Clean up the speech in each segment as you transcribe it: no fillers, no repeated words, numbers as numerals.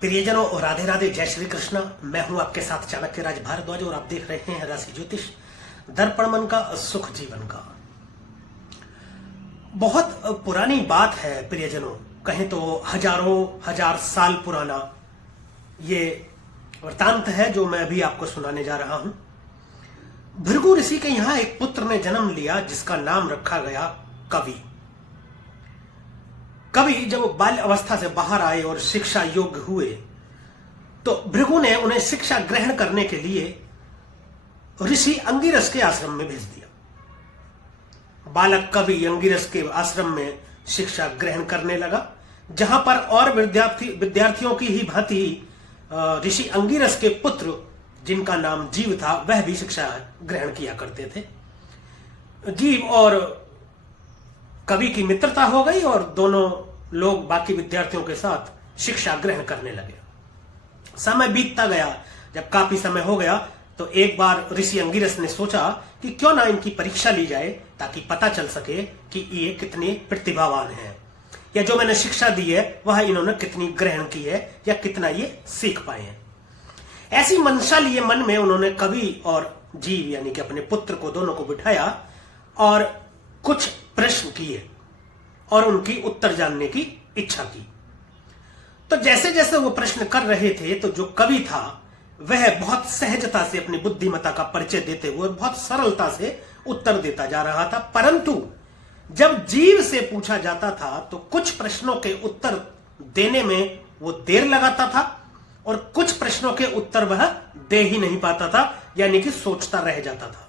प्रियजनों और राधे राधे, जय श्री कृष्ण। मैं हूं आपके साथ चाणक्य राज भारद्वाज और आप देख रहे हैं राशि ज्योतिष दर्पण मन का सुख जीवन का। बहुत पुरानी बात है प्रियजनों, कहें तो हजारों हजार साल पुराना ये वृतांत है जो मैं अभी आपको सुनाने जा रहा हूं। भृगु ऋषि के यहां एक पुत्र ने जन्म लिया जिसका नाम रखा गया कवि। कवि जब बाल्य अवस्था से बाहर आए और शिक्षा योग्य हुए तो भृगु ने उन्हें शिक्षा ग्रहण करने के लिए ऋषि अंगिरस के आश्रम में भेज दिया। बालक कवि अंगिरस के आश्रम में शिक्षा ग्रहण करने लगा, जहां पर और विद्यार्थियों की ही भांति ऋषि अंगिरस के पुत्र जिनका नाम जीव था वह भी शिक्षा ग्रहण किया करते थे। जीव और कवि की मित्रता हो गई और दोनों लोग बाकी विद्यार्थियों के साथ शिक्षा ग्रहण करने लगे। समय बीतता गया, जब काफी समय हो गया तो एक बार ऋषि अंगिरस ने सोचा कि क्यों ना इनकी परीक्षा ली जाए ताकि पता चल सके कि ये कितने प्रतिभावान हैं, या जो मैंने शिक्षा दी है वह इन्होंने कितनी ग्रहण की है या कितना ये सीख पाए हैं। ऐसी मंशा लिए मन में उन्होंने कवि और जीव यानी कि अपने पुत्र को दोनों को बिठाया और कुछ प्रश्न किए और उनकी उत्तर जानने की इच्छा की। तो जैसे जैसे वो प्रश्न कर रहे थे तो जो कवि था वह बहुत सहजता से अपनी बुद्धिमत्ता का परिचय देते हुए बहुत सरलता से उत्तर देता जा रहा था, परंतु जब जीव से पूछा जाता था तो कुछ प्रश्नों के उत्तर देने में वो देर लगाता था और कुछ प्रश्नों के उत्तर वह दे ही नहीं पाता था, यानी कि सोचता रह जाता था।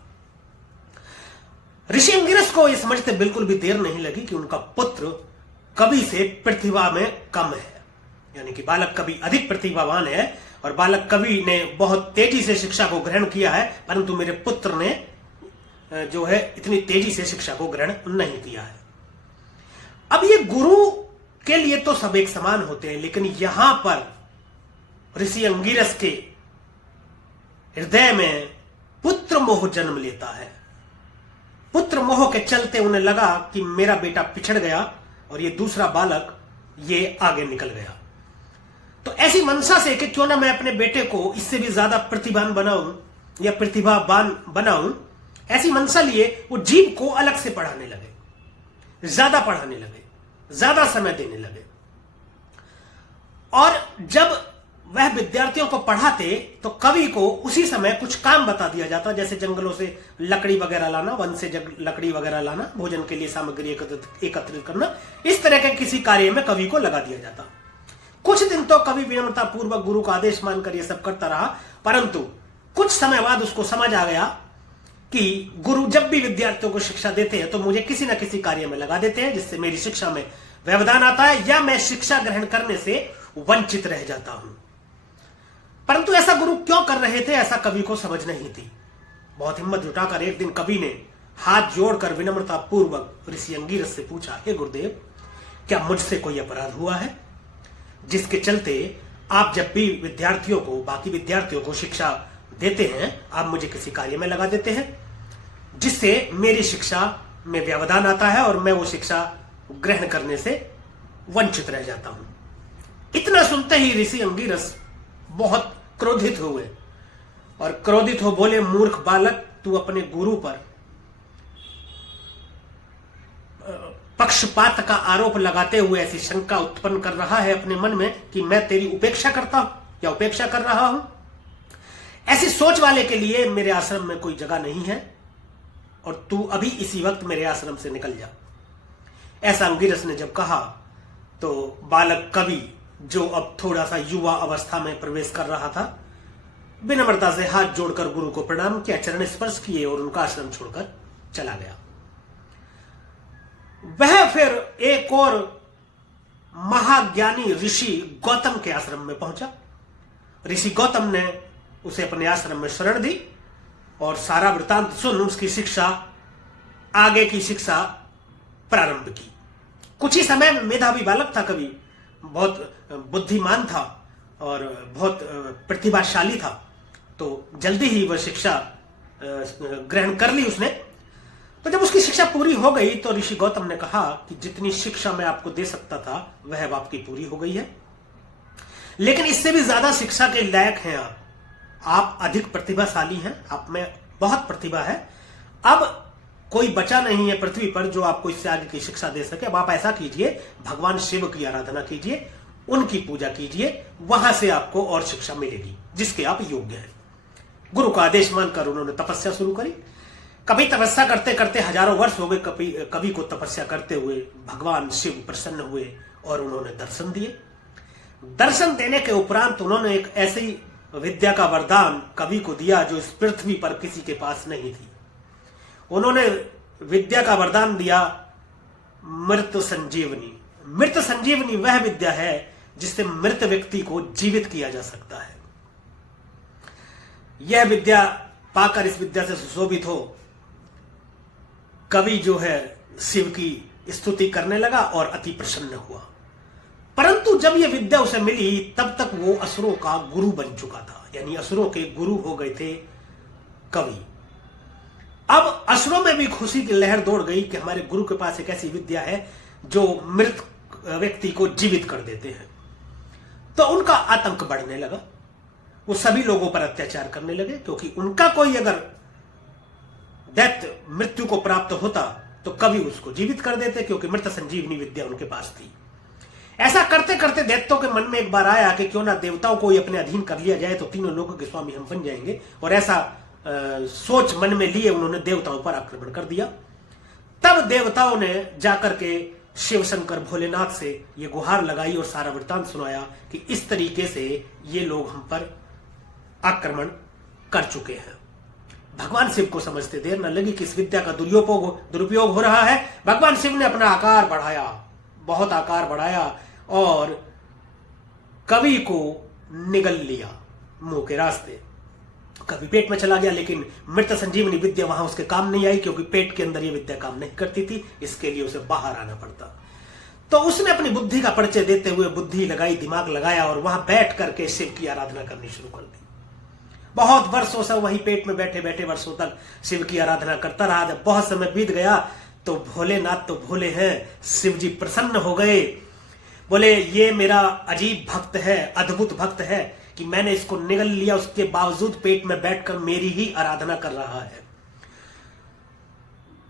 ऋषि अंगिरस को यह समझते बिल्कुल भी देर नहीं लगी कि उनका पुत्र कवि से प्रतिभा में कम है, यानी कि बालक कवि अधिक प्रतिभावान है और बालक कवि ने बहुत तेजी से शिक्षा को ग्रहण किया है, परंतु मेरे पुत्र ने जो है इतनी तेजी से शिक्षा को ग्रहण नहीं किया है। अब ये गुरु के लिए तो सब एक समान होते हैं, लेकिन यहां पर ऋषि अंगिरस के हृदय में पुत्र मोह जन्म लेता है। पुत्र मोह के चलते उन्हें लगा कि मेरा बेटा पिछड़ गया और ये दूसरा बालक ये आगे निकल गया। तो ऐसी मनसा से कि क्यों ना मैं अपने बेटे को इससे भी ज्यादा प्रतिभावान बनाऊं या प्रतिभावान बनाऊं, ऐसी मनसा लिए वो जीव को अलग से पढ़ाने लगे, ज्यादा पढ़ाने लगे, ज्यादा समय देने लगे। और जब वह विद्यार्थियों को पढ़ाते तो कवि को उसी समय कुछ काम बता दिया जाता, जैसे जंगलों से लकड़ी वगैरह लाना, वन से लकड़ी वगैरह लाना, भोजन के लिए सामग्री एकत्रित करना, इस तरह के किसी कार्य में कवि को लगा दिया जाता। कुछ दिन तो कवि विनम्रता पूर्वक गुरु का आदेश मानकर यह सब करता रहा, परंतु कुछ समय बाद उसको समझ आ गया कि गुरु जब भी विद्यार्थियों को शिक्षा देते हैं तो मुझे किसी ना किसी कार्य में लगा देते हैं जिससे मेरी शिक्षा में व्यवधान आता है या मैं शिक्षा ग्रहण करने से वंचित रह जाता हूं। परंतु ऐसा गुरु क्यों कर रहे थे, ऐसा कवि को समझ नहीं थी। बहुत हिम्मत जुटाकर एक दिन कवि ने हाथ जोड़कर विनम्रता पूर्वक ऋषि अंगिरस से पूछा, हे गुरुदेव, क्या मुझसे कोई अपराध हुआ है जिसके चलते आप जब भी बाकी विद्यार्थियों को शिक्षा देते हैं आप मुझे किसी कार्य में लगा देते हैं जिससे मेरी शिक्षा में व्यवधान आता है और मैं वो शिक्षा ग्रहण करने से वंचित रह जाता हूं। इतना सुनते ही ऋषि अंगिरस बहुत क्रोधित हुए और क्रोधित हो बोले, मूर्ख बालक, तू अपने गुरु पर पक्षपात का आरोप लगाते हुए ऐसी शंका उत्पन्न कर रहा है अपने मन में कि मैं तेरी उपेक्षा करता हूं या उपेक्षा कर रहा हूं। ऐसी सोच वाले के लिए मेरे आश्रम में कोई जगह नहीं है और तू अभी इसी वक्त मेरे आश्रम से निकल जा। ऐसा अंगिरस ने जब कहा तो बालक कवि, जो अब थोड़ा सा युवा अवस्था में प्रवेश कर रहा था, विनम्रता से हाथ जोड़कर गुरु को प्रणाम किया, चरण स्पर्श किए और उनका आश्रम छोड़कर चला गया। वह फिर एक और महाज्ञानी ऋषि गौतम के आश्रम में पहुंचा। ऋषि गौतम ने उसे अपने आश्रम में शरण दी और सारा वृतांत सुन उसकी शिक्षा, आगे की शिक्षा प्रारंभ की। कुछ ही समय में मेधावी बालक था कवि, बहुत बुद्धिमान था और बहुत प्रतिभाशाली था, तो जल्दी ही वह शिक्षा ग्रहण कर ली उसने। तो जब उसकी शिक्षा पूरी हो गई तो ऋषि गौतम ने कहा कि जितनी शिक्षा मैं आपको दे सकता था वह अब आपकी पूरी हो गई है। लेकिन इससे भी ज्यादा शिक्षा के लायक हैं आप अधिक प्रतिभाशाली हैं, आप में बहुत प्रतिभा है। अब कोई बचा नहीं है पृथ्वी पर जो आपको इससे आगे की शिक्षा दे सके। अब आप ऐसा कीजिए, भगवान शिव की आराधना कीजिए, उनकी पूजा कीजिए, वहां से आपको और शिक्षा मिलेगी जिसके आप योग्य हैं। गुरु का आदेश मानकर उन्होंने तपस्या शुरू करी। कभी तपस्या करते करते हजारों वर्ष हो गए, कवि को तपस्या करते हुए भगवान शिव प्रसन्न हुए और उन्होंने दर्शन दिए। दर्शन देने के उपरांत उन्होंने एक ऐसी विद्या का वरदान कवि को दिया जो इस पृथ्वी पर किसी के पास नहीं थी। उन्होंने विद्या का वरदान दिया मृत संजीवनी। मृत संजीवनी वह विद्या है जिससे मृत व्यक्ति को जीवित किया जा सकता है। यह विद्या पाकर इस विद्या से सुशोभित हो कवि जो है शिव की स्तुति करने लगा और अति प्रसन्न हुआ। परंतु जब यह विद्या उसे मिली तब तक वो असुरों का गुरु बन चुका था, यानी असुरों के गुरु हो गए थे कवि। अब असुरों में भी खुशी की लहर दौड़ गई कि हमारे गुरु के पास एक ऐसी विद्या है जो मृत व्यक्ति को जीवित कर देते हैं। तो उनका आतंक बढ़ने लगा, वो सभी लोगों पर अत्याचार करने लगे, क्योंकि उनका कोई अगर दैत्य मृत्यु को प्राप्त होता तो कवि उसको जीवित कर देते, क्योंकि मृत संजीवनी विद्या उनके पास थी। ऐसा करते करते दैत्यों के मन में एक बार आया कि क्यों ना देवताओं को ही अपने अधीन कर लिया जाए, तो तीनों लोगों के स्वामी हम बन जाएंगे। और ऐसा सोच मन में लिए उन्होंने देवताओं पर आक्रमण कर दिया। तब देवताओं ने जाकर के शिव शंकर भोलेनाथ से ये गुहार लगाई और सारा वृत्तांत सुनाया कि इस तरीके से ये लोग हम पर आक्रमण कर चुके हैं। भगवान शिव को समझते देर न लगी कि इस विद्या का दुरुपयोग हो रहा है। भगवान शिव ने अपना आकार बढ़ाया, बहुत आकार बढ़ाया और कवि को निगल लिया मुंह के रास्ते। कवि पेट में चला गया, लेकिन मृत संजीवनी विद्या वहां उसके काम नहीं आई, क्योंकि पेट के अंदर ये विद्या काम नहीं करती थी। इसके लिए उसे बाहर आना पड़ता। तो उसने अपनी बुद्धि का परिचय देते हुए बुद्धि लगाई, दिमाग लगाया और वहां बैठ करके शिव की आराधना करनी शुरू कर दी। बहुत वर्षों से वहीं पेट में बैठे बैठे वर्षों तक शिव की आराधना करता रहा। जब बहुत समय बीत गया तो भोलेनाथ तो भोले हैं, शिव जी प्रसन्न हो गए। बोले ये मेरा अजीब भक्त है, अद्भुत भक्त है कि मैंने इसको निगल लिया, उसके बावजूद पेट में बैठकर मेरी ही आराधना कर रहा है।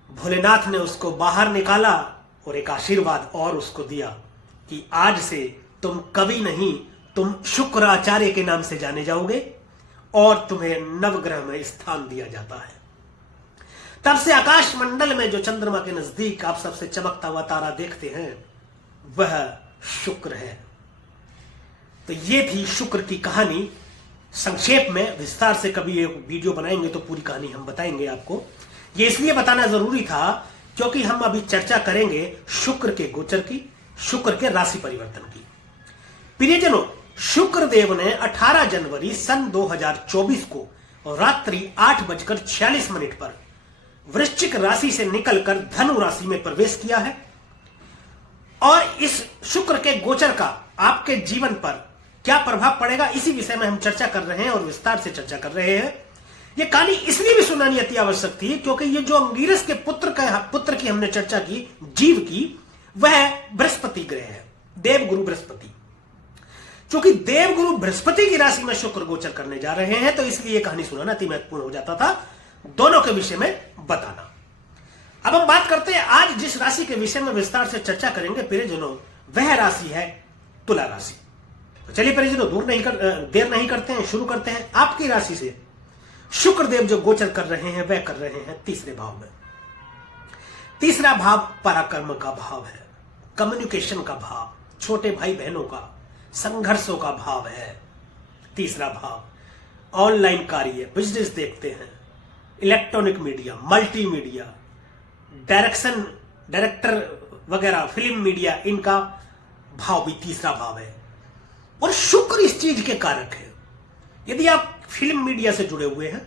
भोलेनाथ ने उसको बाहर निकाला और एक आशीर्वाद और उसको दिया कि आज से तुम कवि नहीं, तुम शुक्राचार्य के नाम से जाने जाओगे और तुम्हें नवग्रह में स्थान दिया जाता है। तब से आकाश मंडल में जो चंद्रमा के नजदीक आप सबसे चमकता हुआ तारा देखते हैं वह शुक्र है। तो ये थी शुक्र की कहानी। संक्षेप में विस्तार से कभी एक वीडियो बनाएंगे तो पूरी कहानी हम बताएंगे आपको। ये इसलिए बताना जरूरी था क्योंकि हम अभी चर्चा करेंगे शुक्र के गोचर की, शुक्र के राशि परिवर्तन की। प्रियजनों, शुक्र देव ने 18 जनवरी सन 2024 को रात्रि 8:46 पर वृश्चिक राशि से निकलकर धनु राशि में प्रवेश किया है। और इस शुक्र के गोचर का आपके जीवन पर क्या प्रभाव पड़ेगा, इसी विषय में हम चर्चा कर रहे हैं और विस्तार से चर्चा कर रहे हैं। यह कहानी इसलिए भी सुनानी अति आवश्यक थी क्योंकि ये जो अंगिरस के पुत्र की हमने चर्चा की, जीव की, वह बृहस्पति ग्रह है, देवगुरु बृहस्पति। क्योंकि देवगुरु बृहस्पति की राशि में शुक्र गोचर करने जा रहे हैं, तो इसलिए यह कहानी सुनाना अति महत्वपूर्ण हो जाता था, दोनों के विषय में बताना। अब हम बात करते हैं आज जिस राशि के विषय में विस्तार से चर्चा करेंगे प्रियजनों, वह राशि है तुला राशि। तो चलिए प्रियजनों, देर नहीं करते हैं, शुरू करते हैं। आपकी राशि से शुक्रदेव जो गोचर कर रहे हैं वह कर रहे हैं तीसरे भाव में। तीसरा भाव पराक्रम का भाव है, कम्युनिकेशन का भाव, छोटे भाई बहनों का, संघर्षों का भाव है। तीसरा भाव ऑनलाइन कार्य, बिजनेस देखते हैं, इलेक्ट्रॉनिक मीडिया, मल्टीमीडिया, डायरेक्टर वगैरह, फिल्म मीडिया, इनका भाव भी तीसरा भाव है। और शुक्र इस चीज के कारक है। यदि आप फिल्म मीडिया से जुड़े हुए हैं,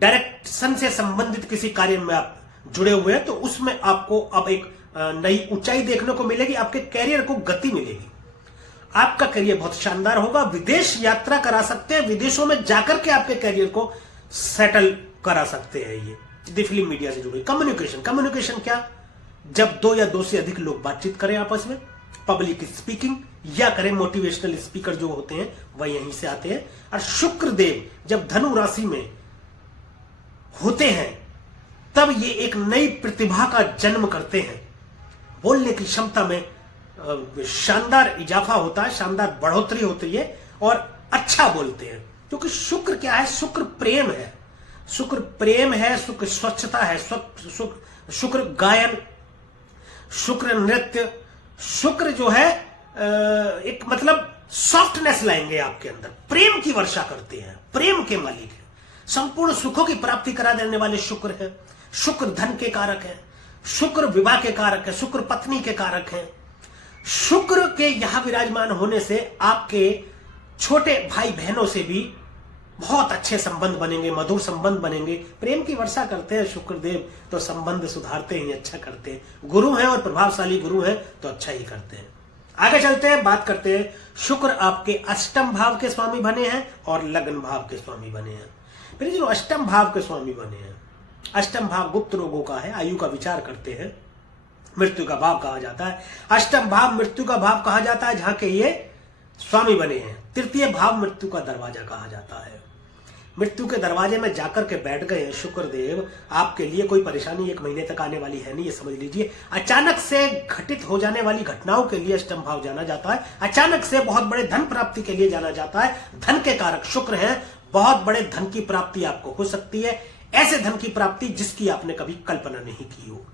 डायरेक्शन से संबंधित किसी कार्य में आप जुड़े हुए हैं, तो उसमें आपको अब एक नई ऊंचाई देखने को मिलेगी, आपके कैरियर को गति मिलेगी, आपका करियर बहुत शानदार होगा। विदेश यात्रा करा सकते हैं, विदेशों में जाकर के आपके करियर को सेटल करा सकते हैं। ये यदि फिल्म मीडिया से जुड़े। कम्युनिकेशन क्या, जब दो या दो से अधिक लोग बातचीत करें आपस में, पब्लिक स्पीकिंग, या करें, मोटिवेशनल स्पीकर जो होते हैं वह यहीं से आते हैं। और शुक्र देव जब धनु राशि में होते हैं तब ये एक नई प्रतिभा का जन्म करते हैं। बोलने की क्षमता में शानदार इजाफा होता है, शानदार बढ़ोतरी होती है और अच्छा बोलते हैं। क्योंकि शुक्र क्या है? शुक्र प्रेम है, शुक्र प्रेम है, शुक्र स्वच्छता है, शुक्र गायन, शुक्र नृत्य, शुक्र जो है एक मतलब सॉफ्टनेस लाएंगे आपके अंदर, प्रेम की वर्षा करते हैं, प्रेम के मालिक है, संपूर्ण सुखों की प्राप्ति करा देने वाले शुक्र है। शुक्र धन के कारक है, शुक्र विवाह के कारक है, शुक्र पत्नी के कारक है। शुक्र के यहां विराजमान होने से आपके छोटे भाई बहनों से भी बहुत अच्छे संबंध बनेंगे, मधुर संबंध बनेंगे। प्रेम की वर्षा करते हैं शुक्रदेव तो संबंध सुधारते हैं, अच्छा करते हैं। गुरु हैं और प्रभावशाली गुरु हैं तो अच्छा ही करते हैं। आगे चलते हैं, बात करते हैं। शुक्र आपके अष्टम भाव के स्वामी बने हैं और लग्न भाव के स्वामी बने हैं। फिर जो अष्टम भाव के स्वामी बने हैं, अष्टम भाव गुप्त रोगों का है, आयु का विचार करते हैं, मृत्यु का भाव कहा जाता है। अष्टम भाव मृत्यु का भाव कहा जाता है जहां के ये स्वामी बने हैं। तृतीय भाव मृत्यु का दरवाजा कहा जाता है। मृत्यु के दरवाजे में जाकर के बैठ गए हैं शुक्रदेव, आपके लिए कोई परेशानी 1 महीने तक आने वाली है नहीं, ये समझ लीजिए। अचानक से घटित हो जाने वाली घटनाओं के लिए अष्टम भाव जाना जाता है। अचानक से बहुत बड़े धन प्राप्ति के लिए जाना जाता है। धन के कारक शुक्र हैं, बहुत बड़े धन की प्राप्ति आपको हो सकती है। ऐसे धन की प्राप्ति जिसकी आपने कभी कल्पना नहीं की हो।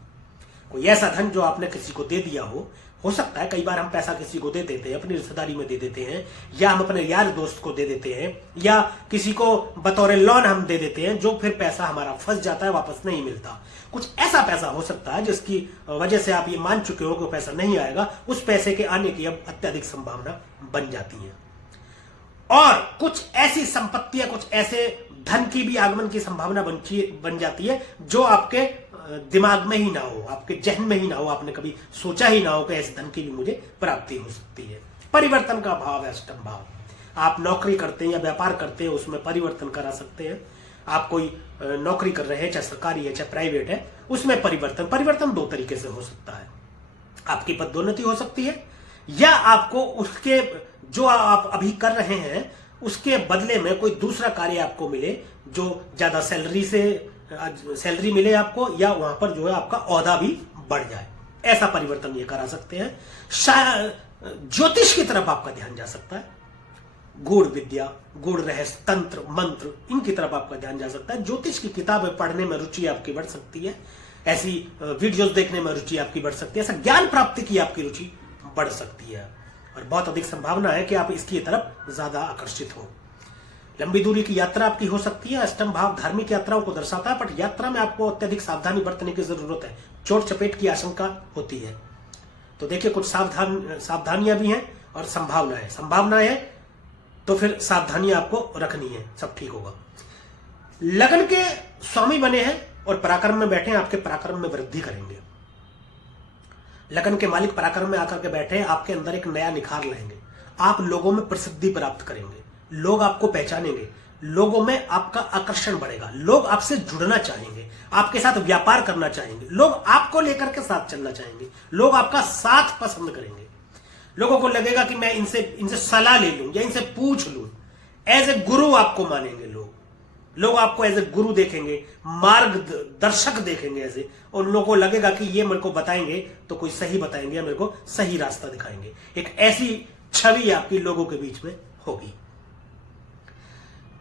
कोई ऐसा धन जो आपने किसी को दे दिया हो सकता है। कई बार हम पैसा किसी को दे देते हैं, अपनी रिश्तेदारी में दे देते हैं, या हम अपने यार दोस्त को दे देते हैं, या किसी को बतौर लोन हम दे देते हैं, जो फिर पैसा हमारा फंस जाता है, वापस नहीं मिलता। कुछ ऐसा पैसा हो सकता है जिसकी वजह से आप ये मान चुके हो कि पैसा नहीं आएगा, उस पैसे के आने की अब अत्यधिक संभावना बन जाती है। और कुछ ऐसी संपत्तियां, कुछ ऐसे धन की भी आगमन की संभावना बन जाती है जो आपके दिमाग में ही ना हो, आपके जहन में ही ना हो, आपने कभी सोचा ही ना हो कि ऐसे धन की भी मुझे प्राप्ति हो सकती है। परिवर्तन का भाव है अष्टम भाव। आप नौकरी करते हैं या व्यापार करते हैं, उसमें परिवर्तन करा सकते हैं। आप कोई नौकरी कर रहे हैं, चाहे सरकारी है चाहे प्राइवेट है, उसमें परिवर्तन 2 तरीके से हो सकता है। आपकी पदोन्नति हो सकती है, या आपको उसके जो आप अभी कर रहे हैं उसके बदले में कोई दूसरा कार्य आपको मिले जो ज्यादा सैलरी मिले आपको, या वहां पर जो है आपका ओहदा भी बढ़ जाए। ऐसा परिवर्तन ये करा सकते हैं। ज्योतिष की तरफ आपका ध्यान जा सकता है। गूढ़ विद्या, गूढ़ रहस्य, तंत्र, मंत्र, इनकी तरफ आपका ध्यान जा सकता है। ज्योतिष की किताबें पढ़ने में रुचि आपकी बढ़ सकती है। ऐसी वीडियोस देखने में रुचि आपकी बढ़ सकती है। ऐसा ज्ञान प्राप्ति की आपकी रुचि बढ़ सकती है और बहुत अधिक संभावना है कि आप इसकी तरफ ज्यादा आकर्षित हो। लंबी दूरी की यात्रा आपकी हो सकती है। अष्टम भाव धार्मिक यात्राओं को दर्शाता है, बट यात्रा में आपको अत्यधिक सावधानी बरतने की जरूरत है। चोट चपेट की आशंका होती है। तो देखिए, कुछ सावधानियां भी हैं और संभावना है तो फिर सावधानियां आपको रखनी है, सब ठीक होगा। लगन के स्वामी बने हैं और पराक्रम में बैठे हैं, आपके पराक्रम में वृद्धि करेंगे। लगन के मालिक पराक्रम में आकर के बैठे हैं, आपके अंदर एक नया निखार लाएंगे। आप लोगों में प्रसिद्धि प्राप्त करेंगे, लोग आपको पहचानेंगे, लोगों में आपका आकर्षण बढ़ेगा, लोग आपसे जुड़ना चाहेंगे, आपके साथ व्यापार करना चाहेंगे, लोग आपको लेकर के साथ चलना चाहेंगे, लोग आपका साथ पसंद करेंगे। लोगों को लगेगा कि मैं इनसे सलाह ले लूं या इनसे पूछ लूं। एज ए गुरु आपको मानेंगे लोग आपको एज ए गुरु देखेंगे, मार्गदर्शक देखेंगे ऐसे। उन लोगों को लगेगा कि ये मेरे को बताएंगे तो कोई सही बताएंगे या मेरे को सही रास्ता दिखाएंगे। एक ऐसी छवि आपकी लोगों के बीच में होगी।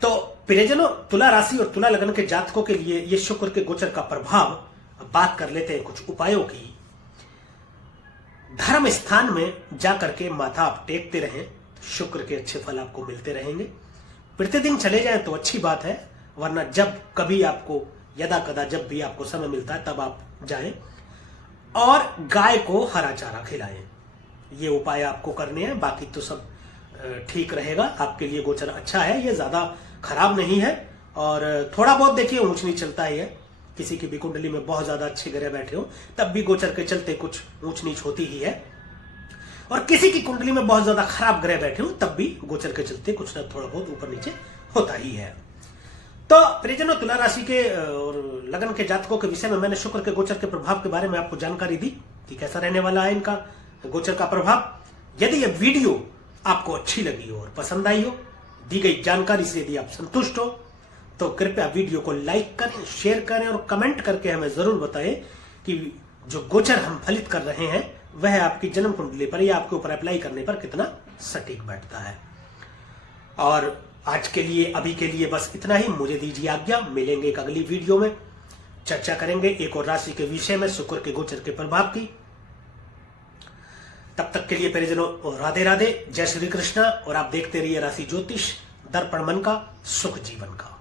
तो प्रियजनों, तुला राशि और तुला लगन के जातकों के लिए ये शुक्र के गोचर का प्रभाव। अब बात कर लेते हैं कुछ उपायों की। धर्म स्थान में जाकर के माथा आप टेकते रहें, शुक्र के अच्छे फल आपको मिलते रहेंगे। प्रतिदिन चले जाएं तो अच्छी बात है, वरना जब कभी आपको यदा कदा जब भी आपको समय मिलता है तब आप जाएं। और गाय को हरा चारा खिलाएं। ये उपाय आपको करने हैं, बाकी तो सब ठीक रहेगा। आपके लिए गोचर अच्छा है, ये ज्यादा खराब नहीं है। और थोड़ा बहुत देखिए ऊंच नीच चलता ही है। किसी की भी कुंडली में बहुत ज्यादा अच्छे ग्रह बैठे हो तब भी गोचर के चलते कुछ ऊंच नीच होती ही है, और किसी की कुंडली में बहुत ज्यादा खराब ग्रह बैठे हो तब भी गोचर के चलते कुछ ना थोड़ा बहुत ऊपर नीचे होता ही है। तो प्रियजनों, तुला राशि के और लगन के जातकों के विषय में मैंने शुक्र के गोचर के प्रभाव के बारे में आपको जानकारी दी कि कैसा रहने वाला है इनका गोचर का प्रभाव। यदि यह वीडियो आपको अच्छी लगी हो और पसंद आई हो, दी गई जानकारी से यदि आप संतुष्ट हो, तो कृपया वीडियो को लाइक करें, शेयर करें और कमेंट करके हमें जरूर बताएं कि जो गोचर हम फलित कर रहे हैं वह आपकी जन्म कुंडली पर या आपके ऊपर अप्लाई करने पर कितना सटीक बैठता है। और आज के लिए, अभी के लिए बस इतना ही। मुझे दीजिए आज्ञा, मिलेंगे एक अगली वीडियो में, चर्चा करेंगे एक और राशि के विषय में, शुक्र के गोचर के प्रभाव की। तब तक के लिए परिजनों राधे राधे, जय श्री कृष्णा। और आप देखते रहिए राशि ज्योतिष, दर्पण मन का, सुख जीवन का।